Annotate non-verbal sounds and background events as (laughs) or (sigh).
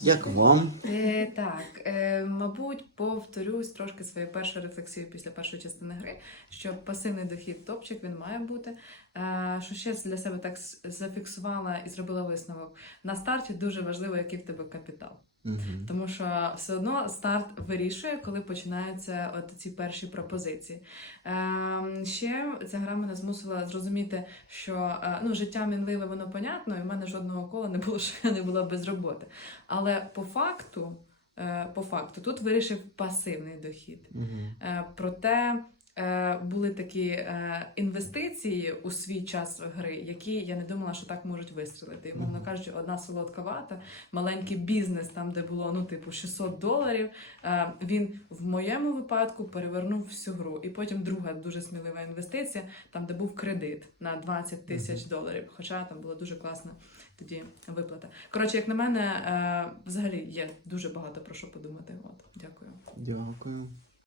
Як вам? Е, так, е, мабуть, повторюсь трошки свою першу рефлексію після першої частини гри, що пасивний дохід топчик він має бути. Е, що ще для себе так зафіксувала і зробила висновок. На старті дуже важливо, який в тебе капітал. Угу. Тому що все одно старт вирішує, коли починаються от ці перші пропозиції. Ем, ще ця гра мене змусила зрозуміти, що е, ну, життя мінливе, воно понятно, і в мене жодного кола не було, (laughs) що я не була без роботи. Але по факту, е, по факту, тут вирішив пасивний дохід. Угу. Проте були такі е, інвестиції у свій час гри, які я не думала, що так можуть вистрілити. Мовно кажучи, одна солодка вата, маленький бізнес, там де було ну, типу 600 доларів. е, Він в моєму випадку перевернув всю гру. І потім друга дуже смілива інвестиція, там де був кредит на 20 тисяч доларів. Хоча там була дуже класна тоді виплата. Коротше, як на мене, е, взагалі є дуже багато про що подумати. От, дякую. Дякую.